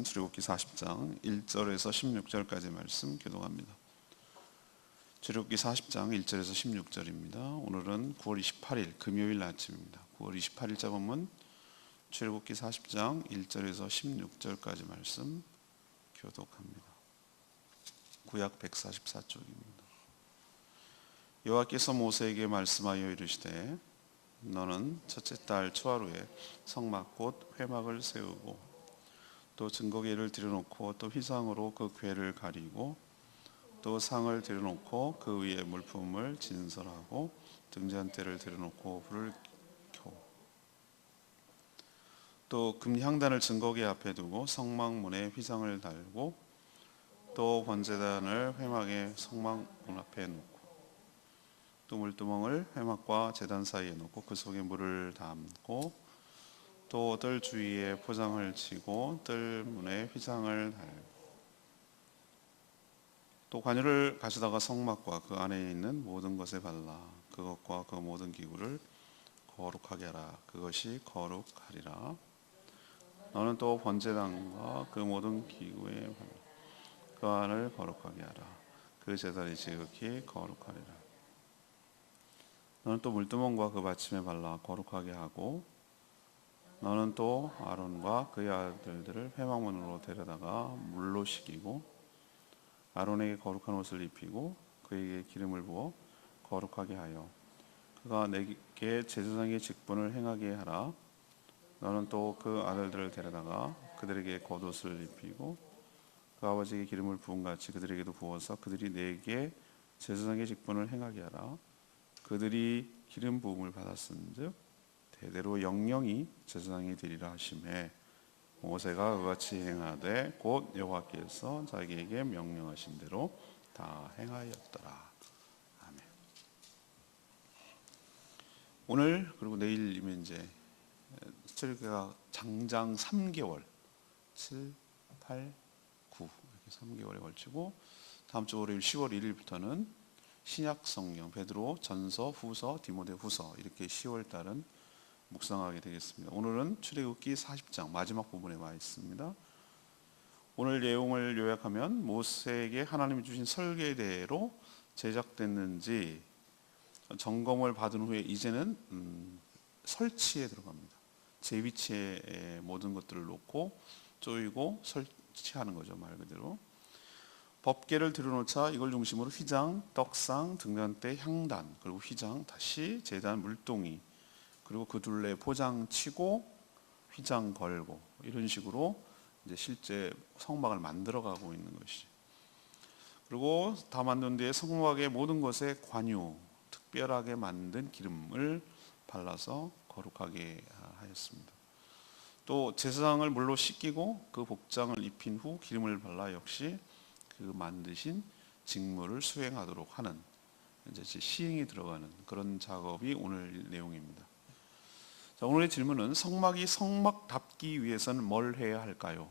출애굽기 40장 1절에서 16절까지 말씀 교독합니다. 출애굽기 40장 1절에서 16절입니다. 오늘은 9월 28일 금요일 아침입니다. 9월 28일 잡음은 출애굽기 40장 1절에서 16절까지 말씀 교독합니다. 구약 144쪽입니다. 여호와께서 모세에게 말씀하여 이르시되 너는 첫째 달 초하루에 성막 곧 회막을 세우고 또 증거궤를 들여놓고 또 휘장으로 그 궤를 가리고 또 상을 들여놓고 그 위에 물품을 진설하고 등잔대를 들여놓고 불을 켜고 또 금향단을 증거궤 앞에 두고 성막문에 휘장을 달고 또 번제단을 회막의 성막문 앞에 놓고 또 물두멍을 회막과 제단 사이에 놓고 그 속에 물을 담고 또 뜰 주위에 포장을 치고 뜰 문에 휘장을 달고 또 관유를 가져다가 성막과 그 안에 있는 모든 것에 발라 그것과 그 모든 기구를 거룩하게 하라. 그것이 거룩하리라. 너는 또 번제단과 그 모든 기구에 발라 그 안을 거룩하게 하라. 그 제단이 지극히 거룩하리라. 너는 또 물두멍과 그 받침에 발라 거룩하게 하고 너는 또 아론과 그의 아들들을 회막문으로 데려다가 물로 씻기고 아론에게 거룩한 옷을 입히고 그에게 기름을 부어 거룩하게 하여 그가 내게 제사장의 직분을 행하게 하라. 너는 또 그 아들들을 데려다가 그들에게 겉옷을 입히고 그 아버지에게 기름을 부은 같이 그들에게도 부어서 그들이 내게 제사장의 직분을 행하게 하라. 그들이 기름 부음을 받았은즉 대대로 영영이 제사장이 되리라 하시매 모세가 그같이 행하되 곧 여호와께서 자기에게 명령하신 대로 다 행하였더라. 아멘. 오늘 그리고 내일이면 이제 출애굽기가 장장 3개월 7, 8, 9 이렇게 3개월에 걸치고 다음 주 월요일 10월 1일부터는 신약 성경 베드로 전서, 후서, 디모데 후서 이렇게 10월 달은 묵상하게 되겠습니다. 오늘은 출애굽기 40장 마지막 부분에 와 있습니다. 오늘 내용을 요약하면 모세에게 하나님이 주신 설계대로 제작됐는지 점검을 받은 후에 이제는 설치에 들어갑니다. 제 위치에 모든 것들을 놓고 조이고 설치하는 거죠. 말 그대로 법궤를 들여놓자 이걸 중심으로 휘장, 떡상, 등잔대, 향단 그리고 휘장, 다시 제단, 물동이 그리고 그 둘레 포장 치고 휘장 걸고 이런 식으로 이제 실제 성막을 만들어가고 있는 것이. 그리고 다 만든 뒤에 성막의 모든 것에 관유, 특별하게 만든 기름을 발라서 거룩하게 하였습니다. 또 제사장을 물로 씻기고 그 복장을 입힌 후 기름을 발라 역시 그 만드신 직무를 수행하도록 하는 이제 시행이 들어가는 그런 작업이 오늘 내용입니다. 자, 오늘의 질문은 성막이 성막답기 위해서는 뭘 해야 할까요?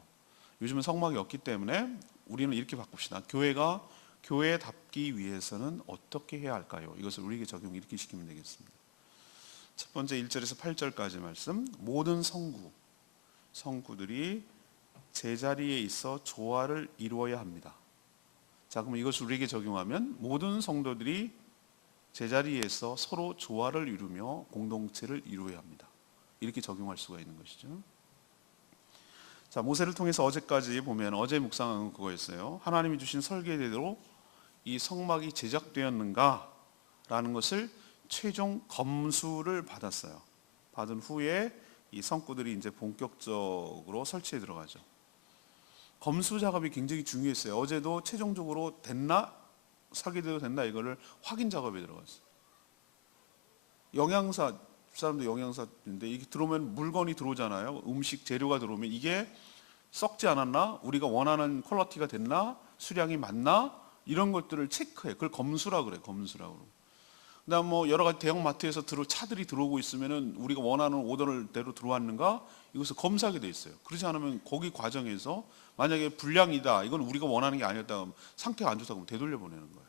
요즘은 성막이 없기 때문에 우리는 이렇게 바꿉시다. 교회가 교회답기 위해서는 어떻게 해야 할까요? 이것을 우리에게 적용 이렇게 시키면 되겠습니다. 첫 번째 1절에서 8절까지 말씀. 모든 성구들이 제자리에 있어 조화를 이루어야 합니다. 자, 그럼 이것을 우리에게 적용하면 모든 성도들이 제자리에서 서로 조화를 이루며 공동체를 이루어야 합니다. 이렇게 적용할 수가 있는 것이죠. 자, 모세를 통해서 어제까지 보면 어제 묵상한 그거였어요. 하나님이 주신 설계대로 이 성막이 제작되었는가 라는 것을 최종 검수를 받았어요. 받은 후에 이 성구들이 이제 본격적으로 설치에 들어가죠. 검수 작업이 굉장히 중요했어요. 어제도 최종적으로 됐나? 설계대로 됐나? 이거를 확인 작업에 들어갔어요. 영양사 사람도 영양사인데 이게 들어오면 물건이 들어오잖아요. 음식 재료가 들어오면 이게 썩지 않았나? 우리가 원하는 퀄리티가 됐나? 수량이 맞나? 이런 것들을 체크해. 그걸 검수라 그래. 검수라고. 그다음 뭐 여러 가지 대형 마트에서 차들이 들어오고 있으면은 우리가 원하는 오더대로 들어왔는가? 이것을 검사하게 돼 있어요. 그렇지 않으면 거기 과정에서 만약에 불량이다. 이건 우리가 원하는 게 아니었다. 그러면 상태가 안 좋다고 하면 되돌려 보내는 거예요.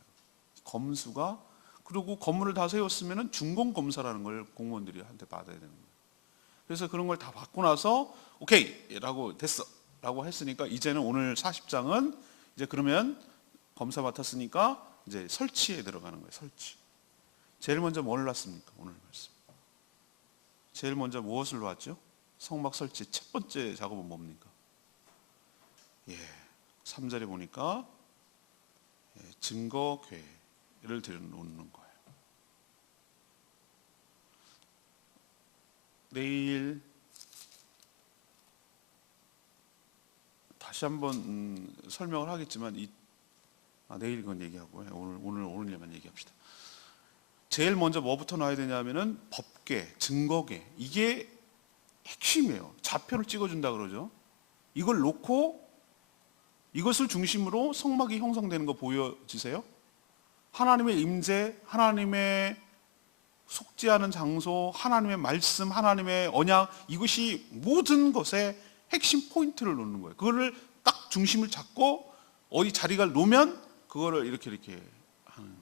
검수가. 그리고 건물을 다 세웠으면 준공 검사라는 걸 공무원들이 한테 받아야 되는 거예요. 그래서 그런 걸 다 받고 나서 오케이 라고 됐어. 라고 했으니까 이제는 오늘 40장은 이제 그러면 검사 맡았으니까 이제 설치에 들어가는 거예요. 설치. 제일 먼저 뭘 놨습니까? 오늘 말씀. 제일 먼저 무엇을 놨죠? 성막 설치 첫 번째 작업은 뭡니까? 3절에 보니까 증거궤를 들여놓는 거예요. 내일 다시 한번 설명을 하겠지만 내일 이건 얘기하고요. 오늘만 얘기합시다. 제일 먼저 뭐부터 놔야 되냐면은 법궤, 증거궤. 이게 핵심이에요. 좌표를 찍어준다 그러죠. 이걸 놓고 이것을 중심으로 성막이 형성되는 거 보여지세요? 하나님의 임재, 하나님의 속죄하는 장소, 하나님의 말씀, 하나님의 언약, 이것이 모든 것의 핵심 포인트를 놓는 거예요. 그거를 딱 중심을 잡고 어디 자리가 놓으면 그거를 이렇게 하는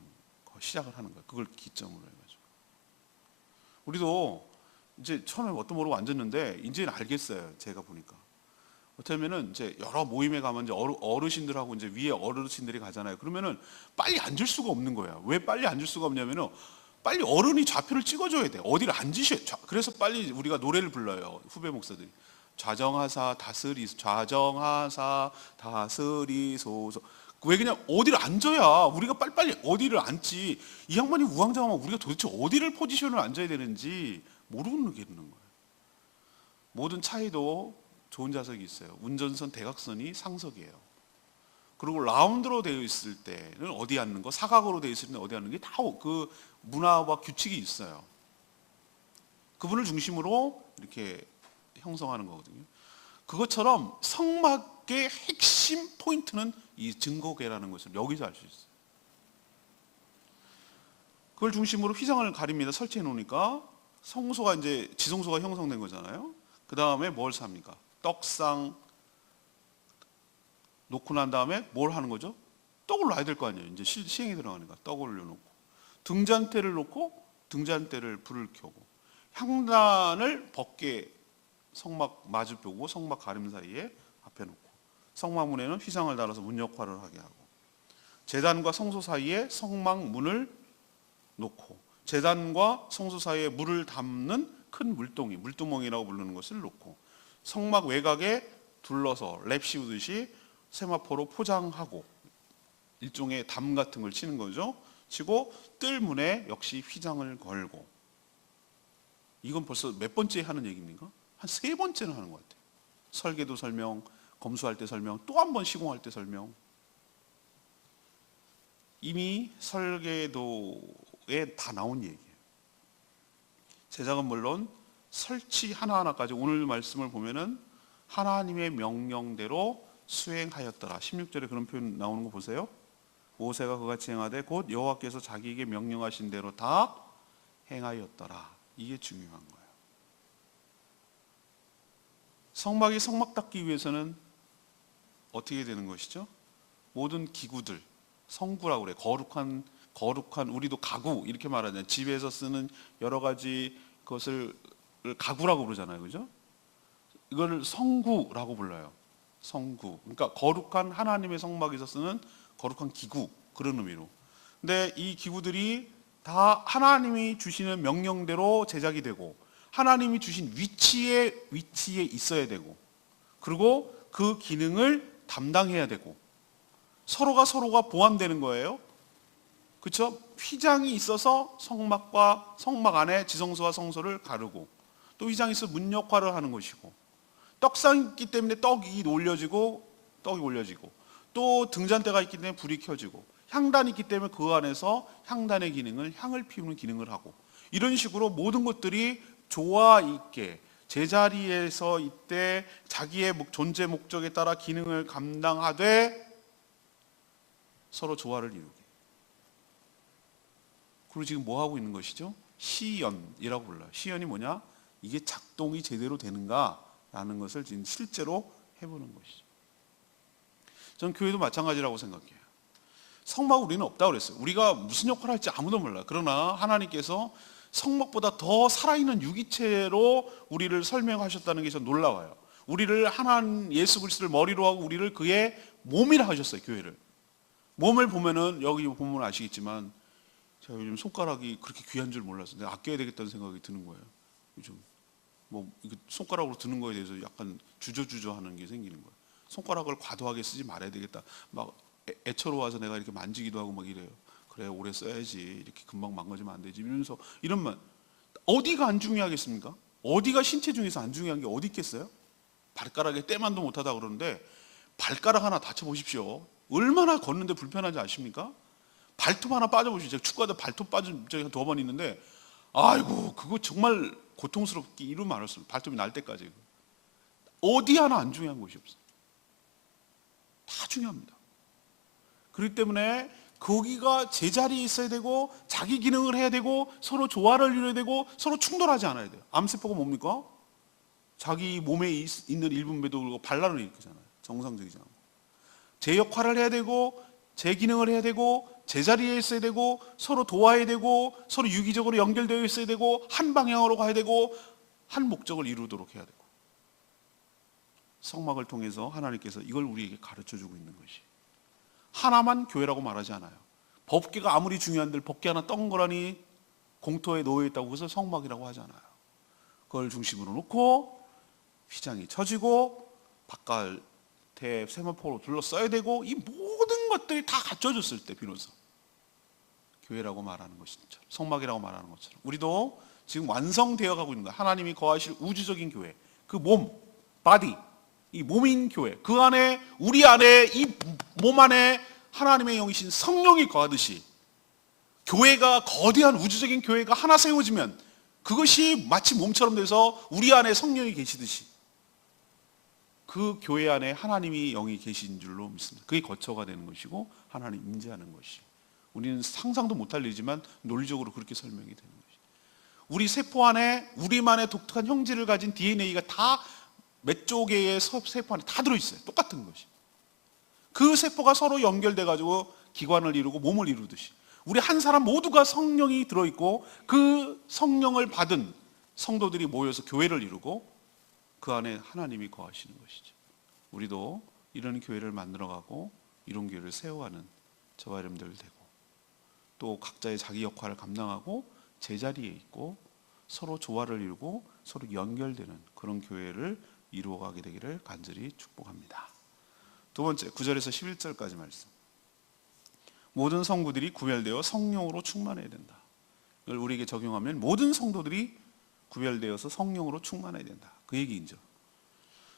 거, 시작을 하는 거예요. 그걸 기점으로 해가지고. 우리도 이제 처음에 뭣도 모르고 앉았는데 이제는 알겠어요. 제가 보니까. 어쩌면은 이제 여러 모임에 가면 이제 어르신들하고 이제 위에 어르신들이 가잖아요. 그러면은 빨리 앉을 수가 없는 거야. 왜 빨리 앉을 수가 없냐면은 빨리 어른이 좌표를 찍어줘야 돼. 어디를 앉으셔야. 그래서 빨리 우리가 노래를 불러요. 후배 목사들이. 좌정하사 다스리소서. 왜 그냥 어디를 앉아야 우리가 빨리빨리 어디를 앉지. 이 양반이 우왕좌왕하면 우리가 도대체 어디를 포지션을 앉아야 되는지 모르는 거예요. 모든 차에도 좋은 좌석이 있어요. 운전선 대각선이 상석이에요. 그리고 라운드로 되어 있을 때는 어디 앉는 거, 사각으로 되어 있을 때는 어디 앉는 게 다 그 문화와 규칙이 있어요. 그분을 중심으로 이렇게 형성하는 거거든요. 그것처럼 성막의 핵심 포인트는 이 증거궤라는 것을 여기서 알 수 있어요. 그걸 중심으로 휘장을 가립니다. 설치해 놓으니까 성소가 이제 지성소가 형성된 거잖아요. 그 다음에 뭘 삽니까? 떡상 놓고 난 다음에 뭘 하는 거죠? 떡을 놔야 될 거 아니에요. 이제 시행에 들어가니까 떡을 올려놓고 등잔대를 놓고 등잔대를 불을 켜고 향단을 벗게 성막 마주보고 성막 가림 사이에 앞에 놓고 성막문에는 휘장을 달아서 문 역할을 하게 하고 제단과 성소 사이에 성막 문을 놓고 제단과 성소 사이에 물을 담는 큰 물동이, 물두멍이라고 부르는 것을 놓고 성막 외곽에 둘러서 랩 씌우듯이 세마포로 포장하고 일종의 담 같은 걸 치는 거죠. 치고 뜰문에 역시 휘장을 걸고. 이건 벌써 몇 번째 하는 얘기입니까? 한 3번째는 하는 것 같아요. 설계도 설명, 검수할 때 설명, 또 한 번 시공할 때 설명. 이미 설계도에 다 나온 얘기예요. 제작은 물론 설치 하나하나까지 오늘 말씀을 보면은 하나님의 명령대로 수행하였더라. 16절에 그런 표현 나오는 거 보세요. 모세가 그같이 행하되 곧 여호와께서 자기에게 명령하신 대로 다 행하였더라. 이게 중요한 거예요. 성막이 성막답기 위해서는 어떻게 되는 것이죠? 모든 기구들, 성구라고 그래. 거룩한 우리도 가구 이렇게 말하잖아요. 집에서 쓰는 여러 가지 것을 가구라고 부르잖아요. 그죠? 이걸 성구라고 불러요. 성구. 그러니까 거룩한 하나님의 성막에서 쓰는 거룩한 기구, 그런 의미로. 근데 이 기구들이 다 하나님이 주시는 명령대로 제작이 되고 하나님이 주신 위치에 있어야 되고 그리고 그 기능을 담당해야 되고 서로가 보완되는 거예요. 그렇죠? 휘장이 있어서 성막과 성막 안에 지성소와 성소를 가르고 또 휘장이 있어서 문 역할을 하는 것이고 떡상이 있기 때문에 떡이 올려지고 또 등잔대가 있기 때문에 불이 켜지고 향단이 있기 때문에 그 안에서 향단의 기능을 향을 피우는 기능을 하고 이런 식으로 모든 것들이 조화 있게 제자리에서 이때 자기의 존재 목적에 따라 기능을 감당하되 서로 조화를 이루게. 그리고 지금 뭐 하고 있는 것이죠? 시연이라고 불러요. 시연이 뭐냐? 이게 작동이 제대로 되는가라는 것을 지금 실제로 해보는 것이죠. 저는 교회도 마찬가지라고 생각해요. 성막 우리는 없다고 그랬어요. 우리가 무슨 역할을 할지 아무도 몰라요. 그러나 하나님께서 성막보다 더 살아있는 유기체로 우리를 설명하셨다는 게 전 놀라워요. 우리를 하나님 예수 그리스도를 머리로 하고 우리를 그의 몸이라 하셨어요. 교회를. 몸을 보면은 여기 보면 아시겠지만 제가 요즘 손가락이 그렇게 귀한 줄 몰랐어요. 내가 아껴야 되겠다는 생각이 드는 거예요. 요즘 뭐 이거 손가락으로 드는 거에 대해서 약간 주저주저하는 게 생기는 거예요. 손가락을 과도하게 쓰지 말아야 되겠다. 막 애처로워서 내가 이렇게 만지기도 하고 막 이래요. 그래 오래 써야지 이렇게 금방 망가지면 안 되지 이러면서 이러면 어디가 안 중요하겠습니까? 어디가 신체 중에서 안 중요한 게 어디 있겠어요? 발가락에 때만도 못하다 그러는데 발가락 하나 다쳐보십시오. 얼마나 걷는데 불편한지 아십니까? 발톱 하나 빠져보십시오. 제가 축구하다 발톱 빠진 적이 한 2번 있는데 아이고 그거 정말 고통스럽게 이루 말했습니다. 발톱이 날 때까지. 어디 하나 안 중요한 것이 없어요. 다 중요합니다. 그렇기 때문에 거기가 제자리에 있어야 되고 자기 기능을 해야 되고 서로 조화를 이뤄야 되고 서로 충돌하지 않아야 돼요. 암세포가 뭡니까? 자기 몸에 있는 일분배도 그렇고 반란을 일으키잖아요. 정상적이지 않고. 제 역할을 해야 되고 제 기능을 해야 되고 제자리에 있어야 되고 서로 도와야 되고 서로 유기적으로 연결되어 있어야 되고 한 방향으로 가야 되고 한 목적을 이루도록 해야 되고 성막을 통해서 하나님께서 이걸 우리에게 가르쳐주고 있는 것이 하나만 교회라고 말하지 않아요. 법궤가 아무리 중요한들 법궤 하나 덩그러니 공터에 놓여있다고 그것을 성막이라고 하지 않아요. 그걸 중심으로 놓고 휘장이 쳐지고 바깥에 세마포로 둘러싸야 되고 이 모든 것들이 다 갖춰졌을 때 비로소 교회라고 말하는 것처럼 성막이라고 말하는 것처럼 우리도 지금 완성되어 가고 있는 거예요. 하나님이 거하실 우주적인 교회 그 몸, 바디 이 몸인 교회 그 안에 우리 안에 이 몸 안에 하나님의 영이신 성령이 거하듯이 교회가 거대한 우주적인 교회가 하나 세워지면 그것이 마치 몸처럼 돼서 우리 안에 성령이 계시듯이 그 교회 안에 하나님이 영이 계신 줄로 믿습니다. 그게 거처가 되는 것이고 하나님 임재하는 것이 우리는 상상도 못할 일이지만 논리적으로 그렇게 설명이 되는 것이죠. 우리 세포 안에 우리만의 독특한 형질을 가진 DNA가 다 몇 조개의 세포 안에 다 들어있어요. 똑같은 것이. 그 세포가 서로 연결돼 가지고 기관을 이루고 몸을 이루듯이 우리 한 사람 모두가 성령이 들어있고 그 성령을 받은 성도들이 모여서 교회를 이루고 그 안에 하나님이 거하시는 것이죠. 우리도 이런 교회를 만들어가고 이런 교회를 세워가는 저와 여러분들 되고 또 각자의 자기 역할을 감당하고 제자리에 있고 서로 조화를 이루고 서로 연결되는 그런 교회를 이루어가게 되기를 간절히 축복합니다. 두 번째 9절에서 11절까지 말씀. 모든 성구들이 구별되어 성령으로 충만해야 된다. 이걸 우리에게 적용하면 모든 성도들이 구별되어서 성령으로 충만해야 된다. 그 얘기이죠.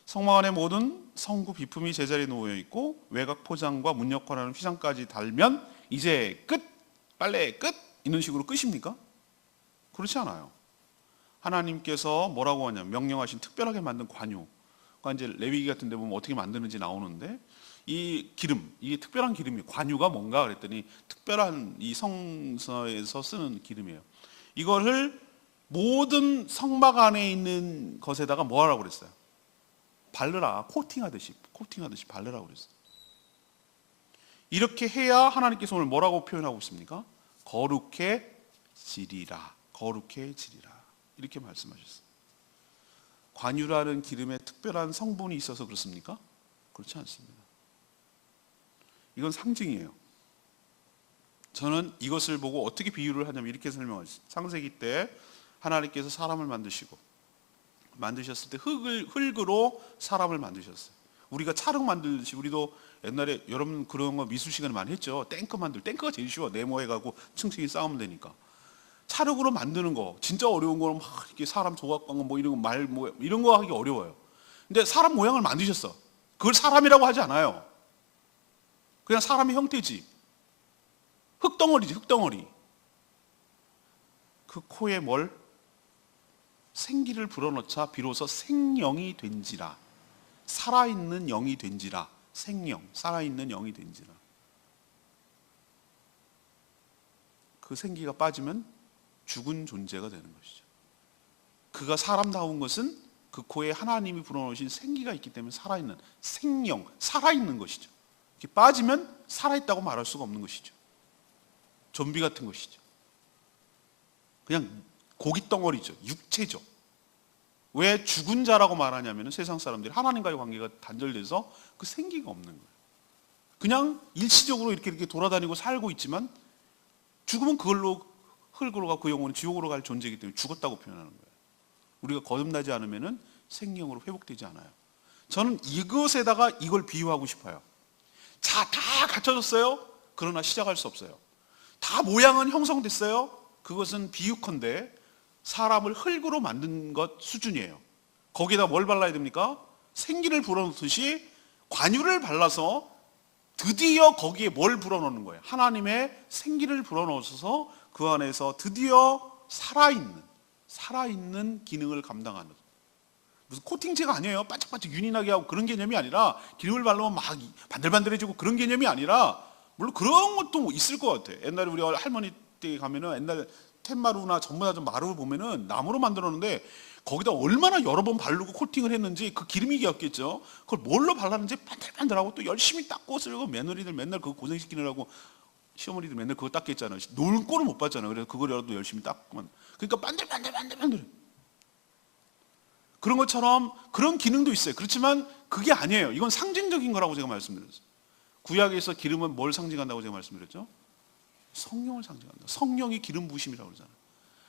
성막 안에 모든 성구 비품이 제자리에 놓여 있고 외곽 포장과 문 역할하는 휘장까지 달면 이제 끝, 빨래 끝 이런 식으로 끝입니까? 그렇지 않아요. 하나님께서 뭐라고 하냐 명령하신 특별하게 만든 관유. 그러니까 이제 레위기 같은 데 보면 어떻게 만드는지 나오는데 이 기름, 이게 특별한 기름이 관유가 뭔가 그랬더니 특별한 이 성서에서 쓰는 기름이에요. 이거를 모든 성막 안에 있는 것에다가 뭐 하라고 그랬어요? 바르라. 코팅하듯이 바르라고 그랬어요. 이렇게 해야 하나님께서 오늘 뭐라고 표현하고 있습니까? 거룩해지리라. 거룩해지리라. 이렇게 말씀하셨어요. 관유라는 기름에 특별한 성분이 있어서 그렇습니까? 그렇지 않습니다. 이건 상징이에요. 저는 이것을 보고 어떻게 비유를 하냐면 이렇게 설명하셨어요. 창세기 때 하나님께서 사람을 만드셨을 때 흙으로 사람을 만드셨어요. 우리가 찰흙 만들듯이 우리도 옛날에 여러분 그런 거 미술 시간에 많이 했죠. 탱크가 제일 쉬워. 네모해가고 층층이 쌓으면 되니까. 찰흙으로 만드는 거 진짜 어려운 거는 막 이렇게 사람 조각광 뭐 이런 거 이런 거 하기 어려워요. 근데 사람 모양을 만드셨어. 그걸 사람이라고 하지 않아요. 그냥 사람의 형태지. 흙덩어리지, 흙덩어리. 그 코에 생기를 불어넣자 비로소 생명이 된지라. 살아있는 영이 된지라. 생명, 살아있는 영이 된지라. 그 생기가 빠지면 죽은 존재가 되는 것이죠. 그가 사람다운 것은 그 코에 하나님이 불어넣으신 생기가 있기 때문에 살아있는 생명, 살아있는 것이죠. 이렇게 빠지면 살아있다고 말할 수가 없는 것이죠. 좀비 같은 것이죠. 그냥 고깃덩어리죠. 육체죠. 왜 죽은 자라고 말하냐면 세상 사람들이 하나님과의 관계가 단절돼서 그 생기가 없는 거예요. 그냥 일시적으로 이렇게 돌아다니고 살고 있지만 죽으면 그걸로 흙으로 가고 그 영혼은 지옥으로 갈 존재이기 때문에 죽었다고 표현하는 거예요. 우리가 거듭나지 않으면 생명으로 회복되지 않아요. 저는 이것에다가 이걸 비유하고 싶어요. 자, 다 갖춰졌어요. 그러나 시작할 수 없어요. 다 모양은 형성됐어요. 그것은 비유컨대 사람을 흙으로 만든 것 수준이에요. 거기다 뭘 발라야 됩니까? 생기를 불어넣듯이 관유를 발라서 드디어 거기에 뭘 불어넣는 거예요? 하나님의 생기를 불어넣어서 그 안에서 드디어 살아있는 기능을 감당하는, 무슨 코팅제가 아니에요. 반짝반짝 윤이 나게 하고 그런 개념이 아니라, 기름을 바르면 막 반들반들해지고 그런 개념이 아니라, 물론 그런 것도 있을 것 같아. 옛날에 우리 할머니 때 가면은 옛날 텐마루나 전부 다 좀 마루 보면은 나무로 만들었는데 거기다 얼마나 여러 번 바르고 코팅을 했는지 그 기름이 기었겠죠. 그걸 뭘로 발랐는지 반들반들하고 또 열심히 닦고 쓰고, 며느리들 맨날 그거 고생시키느라고 시어머니들 맨날 그거 닦겠잖아요. 놀 꼴을 못 봤잖아요. 그래서 그거라도 열심히 닦고만. 그러니까 반들반들 그런 것처럼 그런 기능도 있어요. 그렇지만 그게 아니에요. 이건 상징적인 거라고 제가 말씀드렸어요. 구약에서 기름은 뭘 상징한다고 제가 말씀드렸죠? 성령을 상징한다. 성령이 기름 부으심이라고 그러잖아요.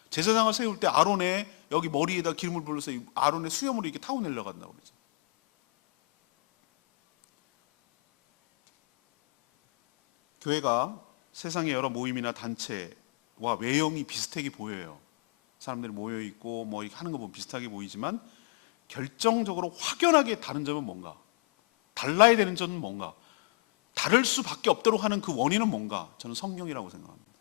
제사장을 세울 때 아론의 여기 머리에다 기름을 불러서 아론의 수염으로 이렇게 타고 내려간다고 그러죠. 교회가 세상의 여러 모임이나 단체와 외형이 비슷하게 보여요. 사람들이 모여 있고 뭐 하는 거 보면 비슷하게 보이지만 결정적으로 확연하게 다른 점은 뭔가? 달라야 되는 점은 뭔가? 다를 수밖에 없도록 하는 그 원인은 뭔가? 저는 성령이라고 생각합니다.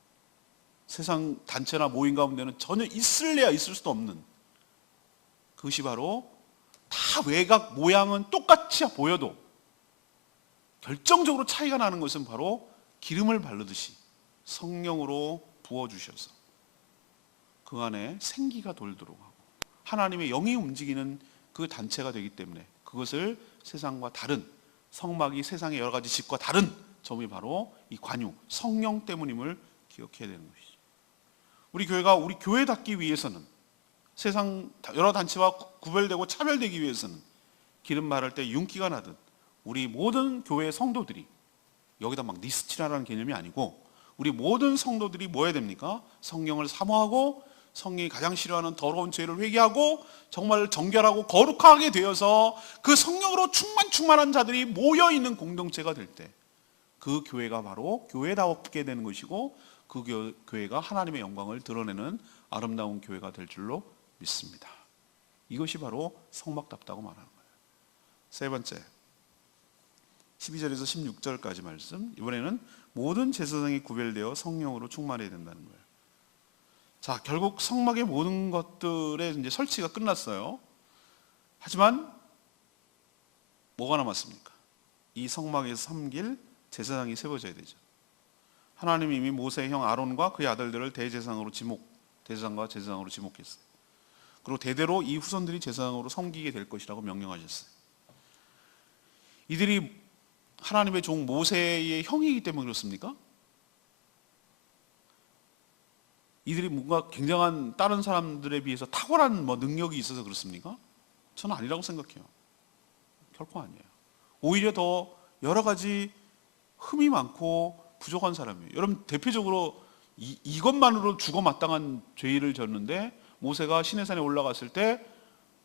세상 단체나 모임 가운데는 전혀 있을래야 있을 수도 없는, 그것이 바로 다 외곽 모양은 똑같이 보여도 결정적으로 차이가 나는 것은 바로 기름을 바르듯이 성령으로 부어주셔서 그 안에 생기가 돌도록 하고 하나님의 영이 움직이는 그 단체가 되기 때문에, 그것을 세상과 다른, 성막이 세상의 여러 가지 집과 다른 점이 바로 이 관유, 성령 때문임을 기억해야 되는 것이죠. 우리 교회가 우리 교회답기 위해서는, 세상 여러 단체와 구별되고 차별되기 위해서는 기름 바를 때 윤기가 나듯 우리 모든 교회 성도들이, 여기다 막 니스티라라는 개념이 아니고 우리 모든 성도들이 뭐 해야 됩니까? 성령을 사모하고 성령이 가장 싫어하는 더러운 죄를 회개하고 정말 정결하고 거룩하게 되어서 그 성령으로 충만한 자들이 모여있는 공동체가 될 때 그 교회가 바로 교회다웠게 되는 것이고, 그 교회가 하나님의 영광을 드러내는 아름다운 교회가 될 줄로 믿습니다. 이것이 바로 성막답다고 말하는 거예요. 세 번째, 12절에서 16절까지 말씀. 이번에는 모든 제사장이 구별되어 성령으로 충만해야 된다는 거예요. 자, 결국 성막의 모든 것들의 이제 설치가 끝났어요. 하지만 뭐가 남았습니까? 이 성막에서 섬길 제사장이 세워져야 되죠. 하나님이 이미 모세의 형 아론과 그의 아들들을 대제사장과 제사장으로 지목했어요. 그리고 대대로 이 후손들이 제사장으로 섬기게 될 것이라고 명령하셨어요. 이들이 하나님의 종 모세의 형이기 때문에 그렇습니까? 이들이 뭔가 굉장한 다른 사람들에 비해서 탁월한 능력이 있어서 그렇습니까? 저는 아니라고 생각해요. 결코 아니에요. 오히려 더 여러 가지 흠이 많고 부족한 사람이에요. 여러분, 대표적으로 이것만으로 죽어 마땅한 죄를 졌는데, 모세가 시내산에 올라갔을 때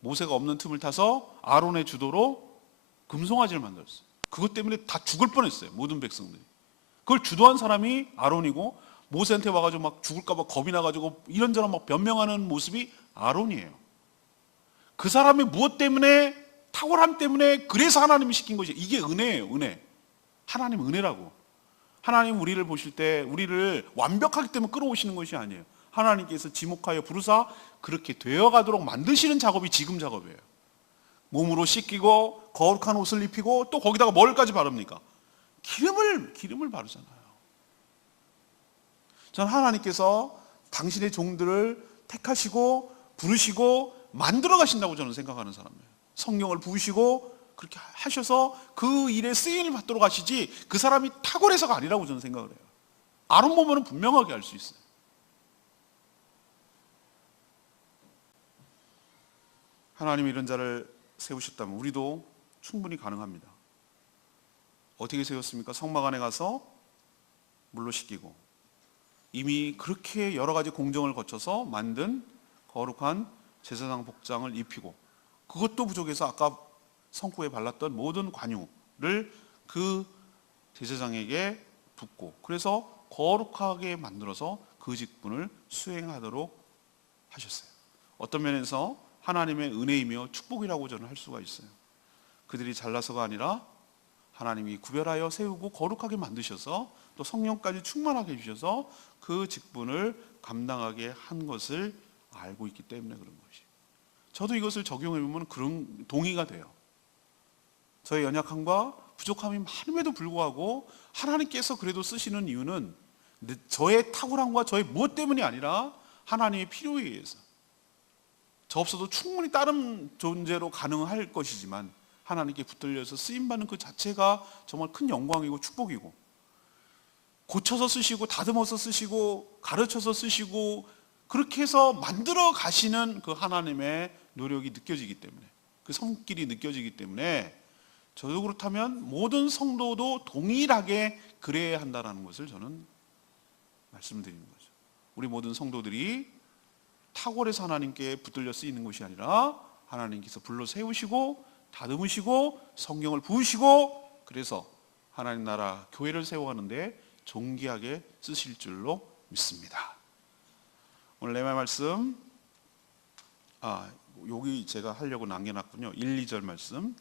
모세가 없는 틈을 타서 아론의 주도로 금송아지를 만들었어요. 그것 때문에 다 죽을 뻔했어요. 모든 백성들이. 그걸 주도한 사람이 아론이고, 모세한테 와가지고 막 죽을까봐 겁이 나가지고 이런저런 막 변명하는 모습이 아론이에요. 그 사람의 무엇 때문에, 탁월함 때문에, 그래서 하나님이 시킨 것이, 이게 은혜예요. 은혜. 하나님 은혜라고. 하나님 우리를 보실 때 우리를 완벽하기 때문에 끌어오시는 것이 아니에요. 하나님께서 지목하여 부르사 그렇게 되어가도록 만드시는 작업이 지금 작업이에요. 몸으로 씻기고 거룩한 옷을 입히고 또 거기다가 뭘까지 바릅니까? 기름을 바르잖아요. 저는 하나님께서 당신의 종들을 택하시고 부르시고 만들어 가신다고 저는 생각하는 사람이에요. 성령을 부으시고 그렇게 하셔서 그 일에 쓰임을 받도록 하시지, 그 사람이 탁월해서가 아니라고 저는 생각을 해요. 아론 보면은 분명하게 알 수 있어요. 하나님이 이런 자를 세우셨다면 우리도 충분히 가능합니다. 어떻게 세웠습니까? 성막 안에 가서 물로 씻기고 이미 그렇게 여러 가지 공정을 거쳐서 만든 거룩한 제사장 복장을 입히고 그것도 부족해서 아까 성구에 발랐던 모든 관유를 그 제사장에게 붓고 그래서 거룩하게 만들어서 그 직분을 수행하도록 하셨어요. 어떤 면에서 하나님의 은혜이며 축복이라고 저는 할 수가 있어요. 그들이 잘나서가 아니라 하나님이 구별하여 세우고 거룩하게 만드셔서 또 성령까지 충만하게 해주셔서 그 직분을 감당하게 한 것을 알고 있기 때문에 그런 것이. 저도 이것을 적용해 보면 그런 동의가 돼요. 저의 연약함과 부족함이 많음에도 불구하고 하나님께서 그래도 쓰시는 이유는 저의 탁월함과 저의 무엇 때문이 아니라 하나님의 필요에 의해서. 저 없어도 충분히 다른 존재로 가능할 것이지만 하나님께 붙들려서 쓰임받는 그 자체가 정말 큰 영광이고 축복이고 고쳐서 쓰시고 다듬어서 쓰시고 가르쳐서 쓰시고 그렇게 해서 만들어 가시는 그 하나님의 노력이 느껴지기 때문에 그 손길이 느껴지기 때문에 저도 그렇다면 모든 성도도 동일하게 그래야 한다는 것을 저는 말씀드리는 거죠. 우리 모든 성도들이 탁월해서 하나님께 붙들려 쓰이는 것이 아니라 하나님께서 불러 세우시고 다듬으시고 성경을 부으시고 그래서 하나님 나라 교회를 세워가는데 존귀하게 쓰실 줄로 믿습니다. 오늘 내 말씀 여기 제가 하려고 남겨놨군요. 1, 2절 말씀.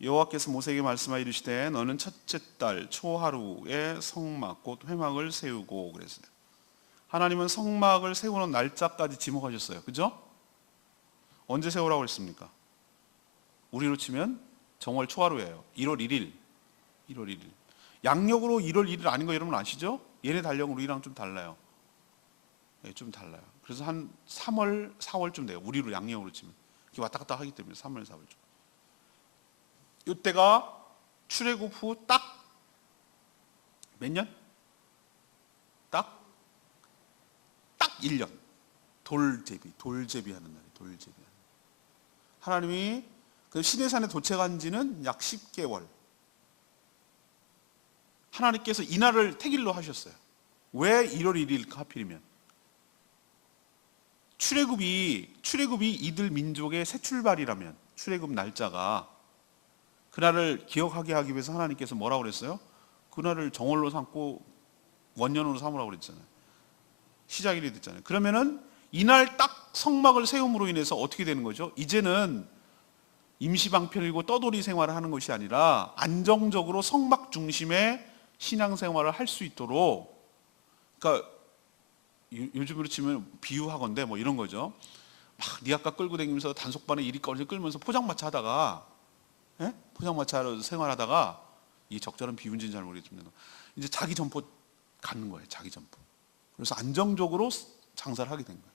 여호와께서 모세에게 말씀하여 이르시되 너는 첫째 달 초하루에 성막 곧 회막을 세우고 그랬어요. 하나님은 성막을 세우는 날짜까지 지목하셨어요. 그죠? 언제 세우라고 했습니까? 우리로 치면 정월 초하루예요. 1월 1일. 1월 1일. 양력으로 1월 1일 아닌 거 여러분 아시죠? 얘네 달력은 우리랑 좀 달라요. 네, 좀 달라요. 그래서 한 3월, 4월쯤 돼요. 우리로 양력으로 치면. 이렇게 왔다 갔다 하기 때문에 3월, 4월쯤. 이때가 출애굽 후 딱 몇 년? 딱 1년. 돌제비 하는 날이에요. 돌제비 하는 날. 하나님이 그 시내산에 도착한 지는 약 10개월. 하나님께서 이날을 택일로 하셨어요. 왜 1월 1일 하필이면? 출애굽이 이들 민족의 새 출발이라면 출애굽 날짜가 그날을 기억하게 하기 위해서 하나님께서 뭐라고 그랬어요? 그날을 정월로 삼고 원년으로 삼으라고 그랬잖아요. 시작일이 됐잖아요. 그러면은 이날 딱 성막을 세움으로 인해서 어떻게 되는 거죠? 이제는 임시방편이고 떠돌이 생활을 하는 것이 아니라 안정적으로 성막 중심의 신앙생활을 할 수 있도록, 그러니까 요즘으로 치면 비유하건대 뭐 이런 거죠. 막 니아까 끌고 다니면서 단속반에 이리까지 끌면서 포장마차 하다가, 포장마차로 생활하다가, 이 적절한 비유인지는 잘 모르겠지만 이제 자기 점포 갖는 거예요. 자기 점포. 그래서 안정적으로 장사를 하게 된 거예요.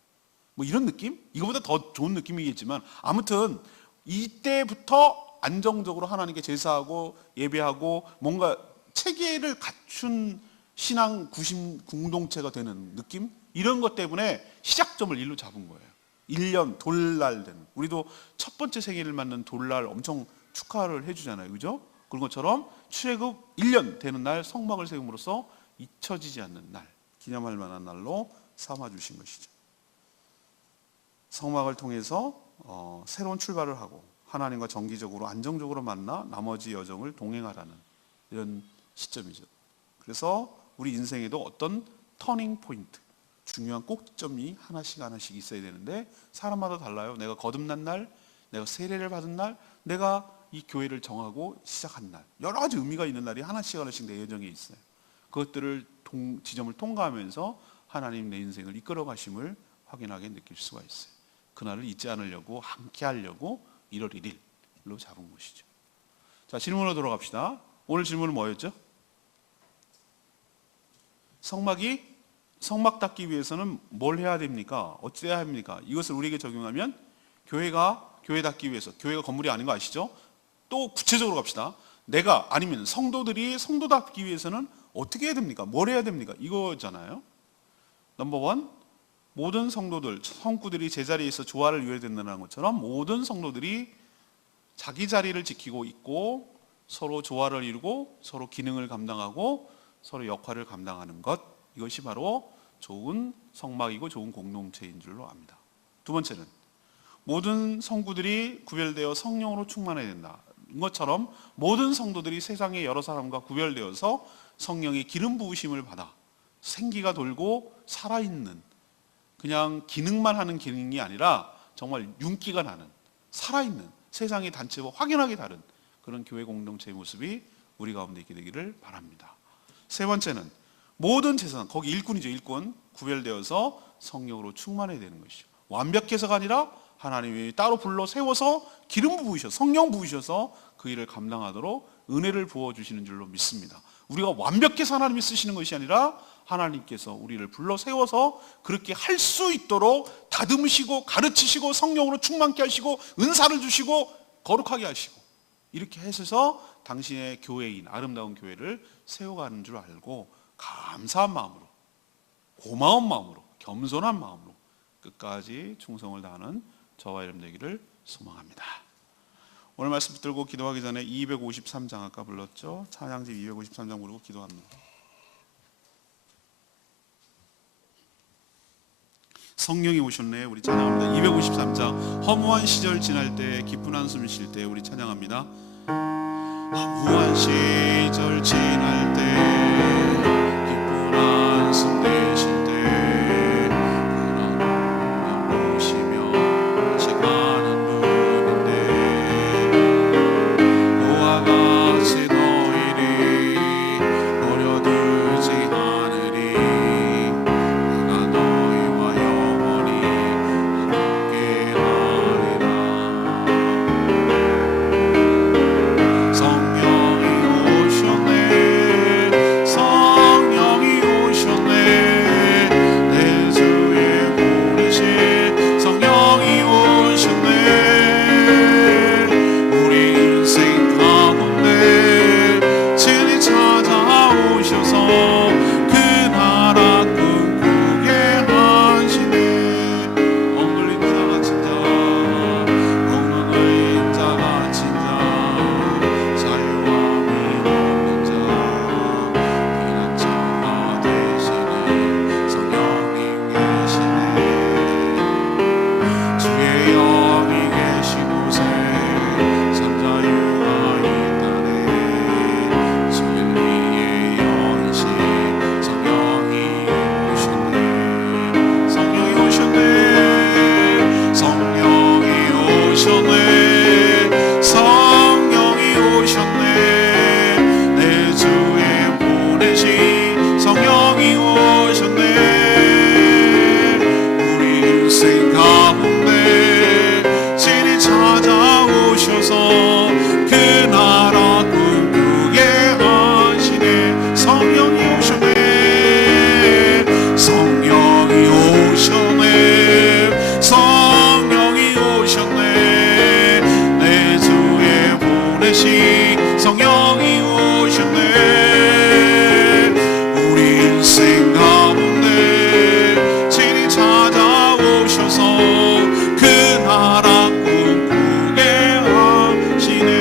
뭐 이런 느낌? 이거보다 더 좋은 느낌이겠지만 아무튼 이때부터 안정적으로 하나님께 제사하고 예배하고 뭔가 체계를 갖춘 신앙 구심 공동체가 되는 느낌? 이런 것 때문에 시작점을 일로 잡은 거예요. 1년 돌날 되는. 우리도 첫 번째 생일을 맞는 돌날 엄청 축하를 해주잖아요. 그죠? 그런 것처럼 출애굽 1년 되는 날 성막을 세움으로써 잊혀지지 않는 날, 기념할 만한 날로 삼아주신 것이죠. 성막을 통해서 새로운 출발을 하고 하나님과 정기적으로 안정적으로 만나 나머지 여정을 동행하라는 이런 시점이죠. 그래서 우리 인생에도 어떤 터닝 포인트, 중요한 꼭지점이 하나씩 있어야 되는데 사람마다 달라요. 내가 거듭난 날, 내가 세례를 받은 날, 내가 이 교회를 정하고 시작한 날, 여러 가지 의미가 있는 날이 하나씩 내 여정에 있어요. 그것들을 지점을 통과하면서 하나님 내 인생을 이끌어 가심을 확인하게 느낄 수가 있어요. 그날을 잊지 않으려고 함께 하려고 1월 1일로 잡은 것이죠. 자, 질문으로 돌아갑시다. 오늘 질문은 뭐였죠? 성막 닦기 위해서는 뭘 해야 됩니까? 어찌해야 합니까? 이것을 우리에게 적용하면 교회 닦기 위해서, 교회가 건물이 아닌 거 아시죠? 또 구체적으로 갑시다. 내가 아니면 성도들이 성도 닦기 위해서는 어떻게 해야 됩니까? 뭘 해야 됩니까? 이거잖아요. 넘버 원, 모든 성도들, 성구들이 제자리에서 조화를 이루어야 된다는 것처럼 모든 성도들이 자기 자리를 지키고 있고 서로 조화를 이루고 서로 기능을 감당하고 서로 역할을 감당하는 것, 이것이 바로 좋은 성막이고 좋은 공동체인 줄로 압니다. 두 번째는 모든 성구들이 구별되어 성령으로 충만해야 된다. 것처럼 모든 성도들이 세상의 여러 사람과 구별되어서 성령의 기름 부으심을 받아 생기가 돌고 살아있는, 그냥 기능만 하는 기능이 아니라 정말 윤기가 나는, 살아있는, 세상의 단체와 확연하게 다른 그런 교회 공동체의 모습이 우리 가운데 있게 되기를 바랍니다. 세 번째는 모든 제사장, 거기 일꾼이죠, 일꾼, 구별되어서 성령으로 충만해야 되는 것이죠. 완벽해서가 아니라 하나님이 따로 불러 세워서 기름 부으셔서, 성령 부으셔서 그 일을 감당하도록 은혜를 부어주시는 줄로 믿습니다. 우리가 완벽해서 하나님이 쓰시는 것이 아니라 하나님께서 우리를 불러 세워서 그렇게 할 수 있도록 다듬으시고 가르치시고 성령으로 충만케 하시고 은사를 주시고 거룩하게 하시고 이렇게 하셔서 당신의 교회인, 아름다운 교회를 세워가는 줄 알고 감사한 마음으로, 고마운 마음으로, 겸손한 마음으로 끝까지 충성을 다하는 저와 여러분 되기를 소망합니다. 오늘 말씀 붙들고 기도하기 전에 253장 아까 불렀죠? 찬양집 253장 부르고 기도합니다. 성령이 오셨네. 우리 찬양합니다. 253장. 허무한 시절 지날 때 기쁜 한숨 쉴 때 우리 찬양합니다. 허무한 시절 지날 때 기쁜 한숨 내쉴 때 그런 오시며 같이 가는 분인데 그와 같이 너희를 버려두지 않으리. 내가 너희와 영원히 함께하리라. 성령이 오셨네. 성령이 오셨네. 내 주에 보내신 성령이 오셨네. 우리 인생 가운데 친히 찾아오셔서 그 나라 꿈꾸게 하시네. 엉글린 자가 진자, 엉글린 자가 진자, 자유함이 없는 자, 피난처가 되시는 성령이 계시네. 주의 영이 계신 곳에 참자유가 있다네. 진리의 여인신 성령이 오셨네. 성령이 오셨네. 성령이 오셨네. 성령이 오셨네. 내 주에 보내신 성령이 오셨네. 우리 인생 가운데 친히 찾아오셔서 그 나라 꿈꾸게 하시네. 성령이 오셨네. 성령이 오셨네. 성령이 오셨네. 내 주에 보내신 성령이 오셨네. 우리 인생 가운데 친히 찾아오셔서 그 나라 꿈꾸게 하시네.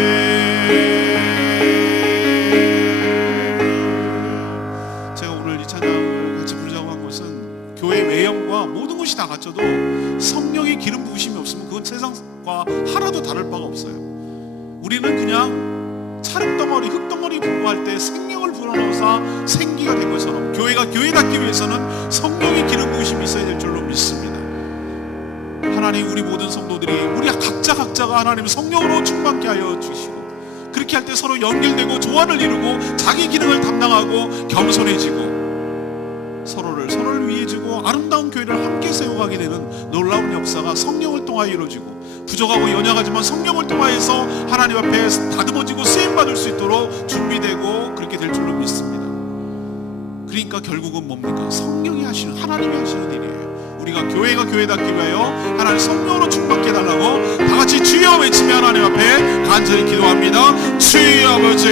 제가 오늘 이 찬양을 같이 부르자고 한 것은 교회 외형과 모든 것이 다 갖춰도 성령의 기름 부으심이 없으면 그건 세상과 하나도 다를 바가 없어요. 우리는 그냥 차흙덩어리, 흙덩어리 부부할 때 생명을 불어넣어서 생기가 된 것처럼 교회가 교회답기 위해서는 성령의 기름 부으심이 있어야 될 줄로 믿습니다. 하나님, 우리 모든 성도들이 우리 각자가 하나님 성령으로 충만케 하여 주시고 그렇게 할 때 서로 연결되고 조화를 이루고 자기 기능을 담당하고 겸손해지고 서로를 위해주고 아름다운 교회를 함께 세워가게 되는 놀라운 역사가 성령을 통하여 이루어지고 부족하고 연약하지만 성령을 통하여서 하나님 앞에 다듬어지고 쓰임받을 수 있도록 준비되고 그렇게 될 줄로 믿습니다. 그러니까 결국은 뭡니까? 성령이 하시는, 하나님이 하시는 일이에요. 우리가 교회가 교회답기 위하여 하나님 성령으로 충만케 해달라고 다 같이 주여 외치며 하나님 앞에 간절히 기도합니다. 주여 아버지,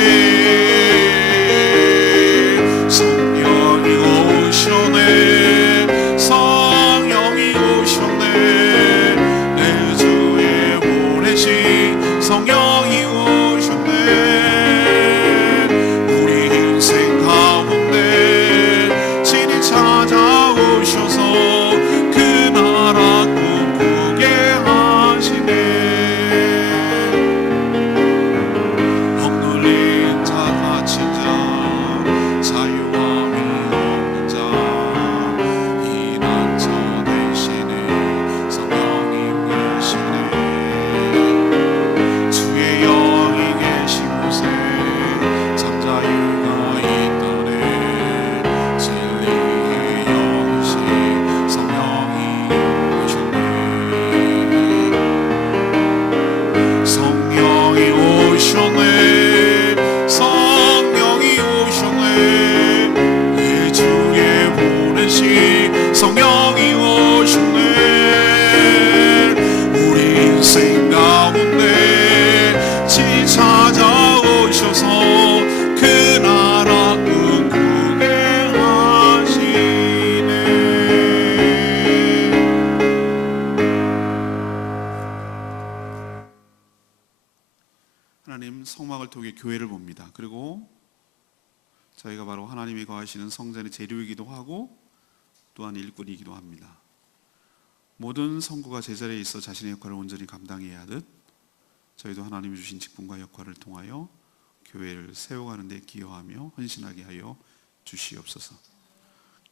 성령이 오셨네. 성령이 교회를 봅니다. 그리고 저희가 바로 하나님이 거하시는 성전의 재료이기도 하고 또한 일꾼이기도 합니다. 모든 성구가 제자리에 있어 자신의 역할을 온전히 감당해야 하듯 저희도 하나님이 주신 직분과 역할을 통하여 교회를 세워가는 데 기여하며 헌신하게 하여 주시옵소서.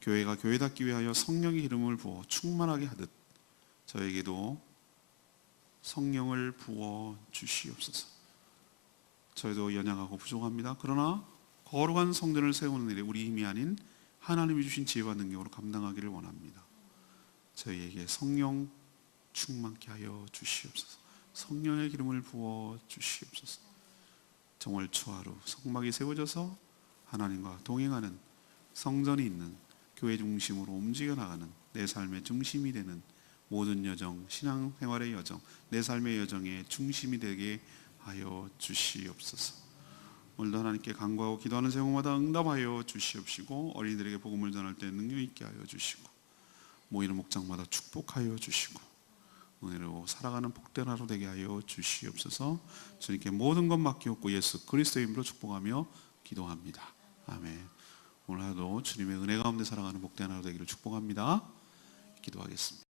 교회가 교회답기 위하여 성령의 기름을 부어 충만하게 하듯 저에게도 성령을 부어 주시옵소서. 저희도 연약하고 부족합니다. 그러나 거룩한 성전을 세우는 일에 우리 힘이 아닌 하나님이 주신 지혜와 능력으로 감당하기를 원합니다. 저희에게 성령 충만케 하여 주시옵소서. 성령의 기름을 부어 주시옵소서. 정월 초하루 성막이 세워져서 하나님과 동행하는 성전이 있는 교회 중심으로 움직여 나가는 내 삶의 중심이 되는 모든 여정, 신앙생활의 여정, 내 삶의 여정의 중심이 되게 하여 주시옵소서. 오늘도 하나님께 간구하고 기도하는 제목마다 응답하여 주시옵시고 어린이들에게 복음을 전할 때 능력 있게 하여 주시고 모이는 목장마다 축복하여 주시고 은혜로 살아가는 복된 하루 되게 하여 주시옵소서. 주님께 모든 것 맡기옵고 예수 그리스도의 이름으로 축복하며 기도합니다. 아멘. 오늘 하루도 주님의 은혜 가운데 살아가는 복된 하루 되기를 축복합니다. 기도하겠습니다.